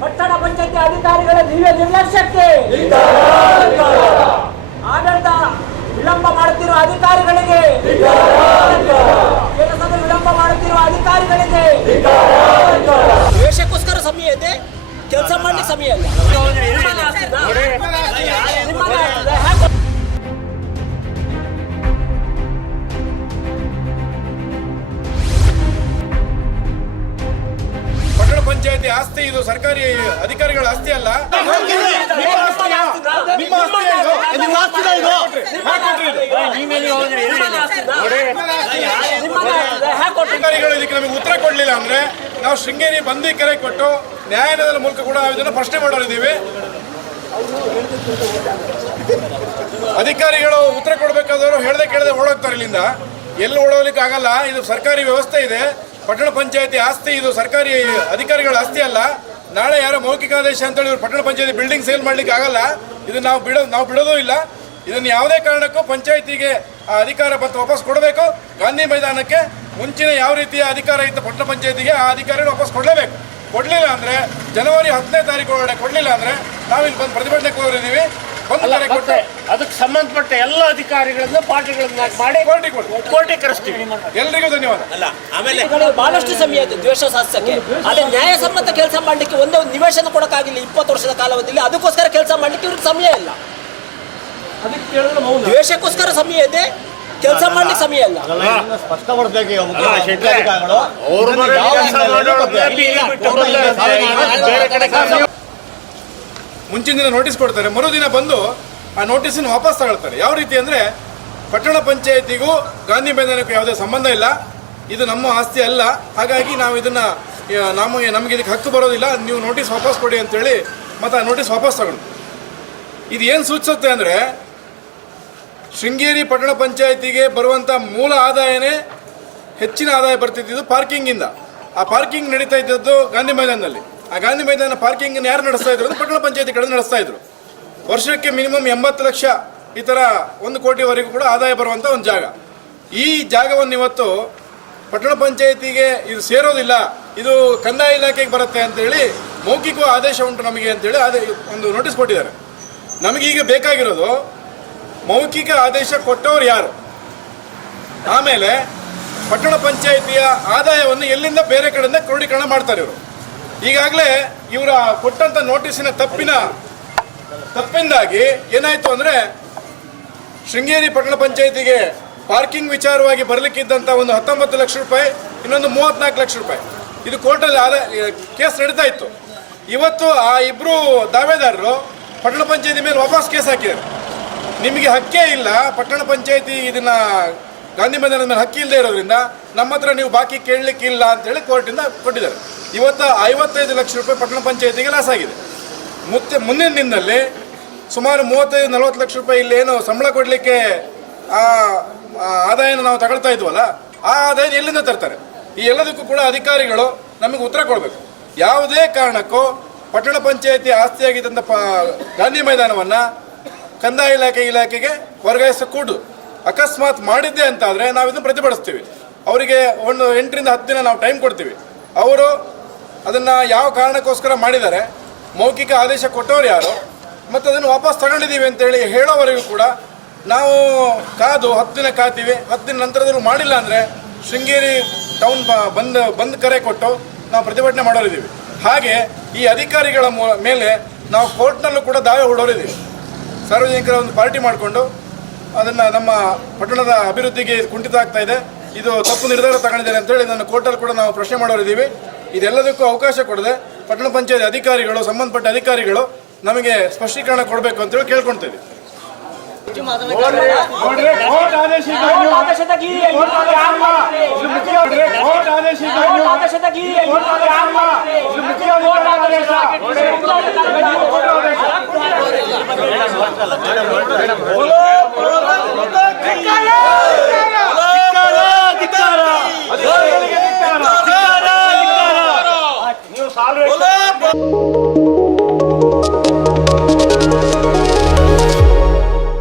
ಪಟ್ಟಣ ಪಂಚಾಯತಿ ಅಧಿಕಾರಿಗಳ ದಿವ್ಯ ನಿರ್ಲಕ್ಷ್ಯಕ್ಕೆ ಆಡಳಿತ ವಿಳಂಬ ಮಾಡುತ್ತಿರುವ ಅಧಿಕಾರಿಗಳಿಗೆ ವಿಳಂಬ ಮಾಡುತ್ತಿರುವ ಅಧಿಕಾರಿಗಳಿಗೆ ವೇಷಕ್ಕೋಸ್ಕರ ಸಮಯ ಇದೆ. ಕೆಲಸ ಮಾಡಿ ಸಮಯ ಇಲ್ಲ. ಪಂಚಾಯತಿ ಆಸ್ತಿ, ಇದು ಸರ್ಕಾರಿ ಅಧಿಕಾರಿಗಳ ಆಸ್ತಿ ಅಲ್ಲ. ಅಧಿಕಾರಿಗಳು ಇದಕ್ಕೆ ನಮಗೆ ಉತ್ತರ ಕೊಡ್ಲಿಲ್ಲ ಅಂದ್ರೆ ನಾವು ಶೃಂಗೇರಿ ಬಂದಿ ಕರೆ ಕೊಟ್ಟು ನ್ಯಾಯಾಲಯದ ಮೂಲಕ ಕೂಡ ಇದನ್ನು ಪ್ರಶ್ನೆ ಮಾಡೋರಿದ್ದೀವಿ. ಅಧಿಕಾರಿಗಳು ಉತ್ತರ ಕೊಡಬೇಕಾದವರು ಹೇಳದೆ ಕೇಳದೆ ಓಡೋಗ್ತಾರೆ ಇಲ್ಲಿಂದ. ಎಲ್ಲಿ ಓಡೋಗ್ಲಿಕ್ಕೆ ಆಗಲ್ಲ, ಇದು ಸರ್ಕಾರಿ ವ್ಯವಸ್ಥೆ ಇದೆ. ಪಟ್ಟಣ ಪಂಚಾಯತಿ ಆಸ್ತಿ, ಇದು ಸರ್ಕಾರಿ ಅಧಿಕಾರಿಗಳ ಆಸ್ತಿ ಅಲ್ಲ. ನಾಳೆ ಯಾರೋ ಮೌಖಿಕ ಆದೇಶ ಅಂತೇಳಿ ಇವರು ಪಟ್ಟಣ ಪಂಚಾಯತಿ ಬಿಲ್ಡಿಂಗ್ ಸೇಲ್ ಮಾಡ್ಲಿಕ್ಕೆ ಆಗಲ್ಲ. ಇದನ್ನ ನಾವು ಬಿಡೋ ನಾವು ಬಿಡೋದೂ ಇಲ್ಲ. ಇದನ್ನು ಯಾವುದೇ ಕಾರಣಕ್ಕೂ ಪಂಚಾಯತಿಗೆ ಆ ಅಧಿಕಾರ ಬಂತು ವಾಪಸ್ ಕೊಡಬೇಕು. ಗಾಂಧಿ ಮೈದಾನಕ್ಕೆ ಮುಂಚಿನ ಯಾವ ರೀತಿಯ ಅಧಿಕಾರ ಇತ್ತು ಪಟ್ಟಣ ಪಂಚಾಯತಿಗೆ, ಆ ಅಧಿಕಾರಿಗಳು ವಾಪಸ್ ಕೊಡಲೇಬೇಕು. ಕೊಡಲಿಲ್ಲ ಅಂದ್ರೆ ಜನವರಿ ಹತ್ತನೇ ತಾರೀಕು ಒಳಗಡೆ ಕೊಡಲಿಲ್ಲ ಅಂದ್ರೆ ನಾವಿಲ್ಲಿ ಬಂದು ಪ್ರತಿಭಟನೆ ಕೋರಿದ್ದೀವಿ. ಅಲ್ಲ ಮತ್ತೆ ಅದಕ್ಕೆ ಸಂಬಂಧಪಟ್ಟ ಎಲ್ಲ ಅಧಿಕಾರಿಗಳನ್ನ ಪಾರ್ಟಿಗಳನ್ನ ಮಾಡಿ ಕೋರ್ಟಿಗೆ ಕರೆಸ್ತೀವಿ. ಎಲ್ರಿಗೂ ಧನ್ಯವಾದ. ಅಧಿಕಾರಿಗಳಿಗೆ ಬಹಳಷ್ಟು ಸಮಯ ಇದೆ ದ್ವೇಷ ಸಾಧಿಸಕ್ಕೆ ಅಲ್ಲಿ ನ್ಯಾಯಸಮ್ಮತ ಕೆಲಸ ಮಾಡ್ಲಿಕ್ಕೆ ಒಂದೇ ಒಂದು ನಿವೇಶನ ಕೊಡಕ್ಕಾಗಿಲ್ಲ ಇಪ್ಪತ್ತು ವರ್ಷದ ಕಾಲಾವಧಿಯಲ್ಲಿ ಅದಕ್ಕೋಸ್ಕರ ಕೆಲಸ ಮಾಡ್ಲಿಕ್ಕೆ ಇವ್ರಿಗೆ ಸಮಯ ಇಲ್ಲ. ದ್ವೇಷಕ್ಕೋಸ್ಕರ ಸಮಯ ಇದೆ. ಕೆಲಸ ಮಾಡ್ಲಿಕ್ಕೆ ಸಮಯ ಇಲ್ಲ. ಸ್ಪಷ್ಟಪಡಿಸಬೇಕು ಮುಂಚಿನ ದಿನ ನೋಟಿಸ್ ಕೊಡ್ತಾರೆ. ಮರುದಿನ ಬಂದು ಆ ನೋಟಿಸನ್ನು ವಾಪಸ್ ತಗೊಳ್ತಾರೆ. ಯಾವ ರೀತಿ ಅಂದರೆ ಪಟ್ಟಣ ಪಂಚಾಯತಿಗೂ ಗಾಂಧಿ ಮೈದಾನಕ್ಕೂ ಯಾವುದೇ ಸಂಬಂಧ ಇಲ್ಲ. ಇದು ನಮ್ಮ ಆಸ್ತಿ ಅಲ್ಲ. ಹಾಗಾಗಿ ನಾವು ಇದನ್ನು ನಮಗೆ ನಮಗೆ ಇದಕ್ಕೆ ಹಕ್ಕು ಬರೋದಿಲ್ಲ. ನೀವು ನೋಟಿಸ್ ವಾಪಸ್ ಕೊಡಿ ಅಂತೇಳಿ ಮತ್ತು ಆ ನೋಟಿಸ್ ವಾಪಸ್ ತಗೊಂಡು ಇದು ಏನು ಸೂಚಿಸುತ್ತೆ ಅಂದರೆ ಶೃಂಗೇರಿ ಪಟ್ಟಣ ಪಂಚಾಯತಿಗೆ ಬರುವಂಥ ಮೂಲ ಆದಾಯನೇ ಹೆಚ್ಚಿನ ಆದಾಯ ಬರ್ತಿದ್ದು ಪಾರ್ಕಿಂಗಿಂದ ಆ ಪಾರ್ಕಿಂಗ್ ನಡೀತಾ ಇದ್ದದ್ದು ಗಾಂಧಿ ಮೈದಾನದಲ್ಲಿ ಆ ಗಾಂಧಿ ಮೈದಾನ ಪಾರ್ಕಿಂಗ್ ಯಾರು ನಡೆಸ್ತಾ ಇದ್ರು? ಪಟ್ಟಣ ಪಂಚಾಯತಿ ಕಡೆ ನಡೆಸ್ತಾ ಇದ್ರು. ವರ್ಷಕ್ಕೆ ಮಿನಿಮಮ್ ಎಂಬತ್ತು ಲಕ್ಷ ಈ ಥರ ಒಂದು ಕೋಟಿವರೆಗೂ ಕೂಡ ಆದಾಯ ಬರುವಂಥ ಒಂದು ಜಾಗ. ಈ ಜಾಗವನ್ನು ಇವತ್ತು ಪಟ್ಟಣ ಪಂಚಾಯತಿಗೆ ಇದು ಸೇರೋದಿಲ್ಲ. ಇದು ಕಂದಾಯ ಇಲಾಖೆಗೆ ಬರುತ್ತೆ ಅಂತೇಳಿ ಮೌಖಿಕ ಆದೇಶ ಉಂಟು ನಮಗೆ ಅಂತೇಳಿ ಅದೇ ಒಂದು ನೋಟಿಸ್ ಕೊಟ್ಟಿದ್ದಾರೆ. ನಮಗೀಗ ಬೇಕಾಗಿರೋದು ಮೌಖಿಕ ಆದೇಶ ಕೊಟ್ಟವರು ಯಾರು? ಆಮೇಲೆ ಪಟ್ಟಣ ಪಂಚಾಯಿತಿಯ ಆದಾಯವನ್ನು ಎಲ್ಲಿಂದ ಬೇರೆ ಕಡೆಯಿಂದ ಕ್ರೋಢೀಕರಣ ಮಾಡ್ತಾರೆ ಇವರು. ಈಗಾಗಲೇ ಇವರ ಕೊಟ್ಟಂತ ನೋಟಿಸಿನ ತಪ್ಪಿನ ತಪ್ಪಿಂದಾಗಿ ಏನಾಯ್ತು ಅಂದ್ರೆ ಶೃಂಗೇರಿ ಪಟ್ಟಣ ಪಂಚಾಯಿತಿಗೆ ಪಾರ್ಕಿಂಗ್ ವಿಚಾರವಾಗಿ ಬರಲಿಕ್ಕಿದ್ದಂಥ ಒಂದು ಹತ್ತೊಂಬತ್ತು ಲಕ್ಷ ರೂಪಾಯಿ, ಇನ್ನೊಂದು ಮೂವತ್ನಾಲ್ಕು ಲಕ್ಷ ರೂಪಾಯಿ. ಇದು ಕೋರ್ಟಲ್ಲಿ ಆದ ಕೇಸ್ ನಡೀತಾ ಇತ್ತು. ಇವತ್ತು ಆ ಇಬ್ಬರು ದಾವೆದಾರರು ಪಟ್ಟಣ ಪಂಚಾಯತಿ ಮೇಲೆ ವಾಪಸ್ ಕೇಸ್ ಹಾಕಿದ್ದಾರೆ. ನಿಮಗೆ ಹಕ್ಕೇ ಇಲ್ಲ ಪಟ್ಟಣ ಪಂಚಾಯತಿ ಇದನ್ನ ಗಾಂಧಿ ಮೈದಾನದ ಮೇಲೆ ಹಕ್ಕಿ ಇಲ್ಲದೆ ಇರೋದ್ರಿಂದ ನಮ್ಮ ಹತ್ರ ನೀವು ಬಾಕಿ ಕೇಳಲಿಕ್ಕಿಲ್ಲ ಅಂತೇಳಿ ಕೋರ್ಟಿಂದ ಕೊಟ್ಟಿದ್ದಾರೆ. ಇವತ್ತು ಐವತ್ತೈದು ಲಕ್ಷ ರೂಪಾಯಿ ಪಟ್ಟಣ ಪಂಚಾಯತಿಗೆ ಲಾಸ್ ಆಗಿದೆ. ಮುತ್ತೆ, ಮುಂದಿನ ದಿನದಲ್ಲಿ ಸುಮಾರು ಮೂವತ್ತೈದು, ನಲವತ್ತು ಲಕ್ಷ ರೂಪಾಯಿ ಇಲ್ಲಿ ಏನು ಸಂಬಳ ಕೊಡಲಿಕ್ಕೆ ಆದಾಯನ ನಾವು ತಗೊಳ್ತಾ ಇದ್ವಲ್ಲ, ಆ ಆದಾಯ ಎಲ್ಲಿಂದ ತರ್ತಾರೆ? ಈ ಎಲ್ಲದಕ್ಕೂ ಕೂಡ ಅಧಿಕಾರಿಗಳು ನಮಗೆ ಉತ್ತರ ಕೊಡಬೇಕು. ಯಾವುದೇ ಕಾರಣಕ್ಕೂ ಪಟ್ಟಣ ಪಂಚಾಯತಿ ಆಸ್ತಿಯಾಗಿದ್ದಂಥ ಗಾಂಧಿ ಮೈದಾನವನ್ನು ಕಂದಾಯ ಇಲಾಖೆ ಇಲಾಖೆಗೆ ವರ್ಗಾಯಿಸಕೂಡದು. ಅಕಸ್ಮಾತ್ ಮಾಡಿದ್ದೆ ಅಂತಾದರೆ ನಾವು ಇದನ್ನು ಪ್ರತಿಭಟಿಸ್ತೀವಿ. ಅವರಿಗೆ ಒಂದು ಎಂಟರಿಂದ ಹತ್ತು ದಿನ ನಾವು ಟೈಮ್ ಕೊಡ್ತೀವಿ. ಅವರು ಅದನ್ನು ಯಾವ ಕಾರಣಕ್ಕೋಸ್ಕರ ಮಾಡಿದ್ದಾರೆ, ಮೌಖಿಕ ಆದೇಶ ಕೊಟ್ಟವರು ಯಾರು, ಮತ್ತು ಅದನ್ನು ವಾಪಸ್ ತಗೊಂಡಿದ್ದೀವಿ ಅಂತೇಳಿ ಹೇಳೋವರೆಗೂ ಕೂಡ ನಾವು ಕಾದು ಹತ್ತು ದಿನ ಕಾತೀವಿ ಹತ್ತು ದಿನ ನಂತರದಲ್ಲೂ ಮಾಡಿಲ್ಲ ಅಂದರೆ ಶೃಂಗೇರಿ ಟೌನ್ ಬಂದ್ ಬಂದ್ ಕರೆ ಕೊಟ್ಟು ನಾವು ಪ್ರತಿಭಟನೆ ಮಾಡೋರಿದ್ದೀವಿ. ಹಾಗೆ ಈ ಅಧಿಕಾರಿಗಳ ಮೇಲೆ ನಾವು ಕೋರ್ಟ್ನಲ್ಲೂ ಕೂಡ ದಾವೆ ಹೂಡೋರಿದ್ದೀವಿ. ಸಾರ್ವಜನಿಕರ ಒಂದು ಪಾರ್ಟಿ ಮಾಡಿಕೊಂಡು ಅದನ್ನು ನಮ್ಮ ಪಟ್ಟಣದ ಅಭಿವೃದ್ಧಿಗೆ ಕುಂಠಿತ ಆಗ್ತಾ ಇದೆ ಇದು ತಪ್ಪು ನಿರ್ಧಾರ ತಗೊಂಡಿದ್ದಾರೆ ಅಂತೇಳಿ ನನ್ನ ಕೋರ್ಟಲ್ಲಿ ಕೂಡ ನಾವು ಪ್ರಶ್ನೆ ಮಾಡೋರಿದ್ದೀವಿ ಇದೆಲ್ಲದಕ್ಕೂ ಅವಕಾಶ ಕೊಡದೆ ಪಟ್ಟಣ ಪಂಚಾಯತ್ ಅಧಿಕಾರಿಗಳು ಸಂಬಂಧಪಟ್ಟ ಅಧಿಕಾರಿಗಳು ನಮಗೆ ಸ್ಪಷ್ಟೀಕರಣ ಕೊಡಬೇಕು ಅಂತೇಳಿ ಕೋರ್ಟ್ ಆದೇಶ Música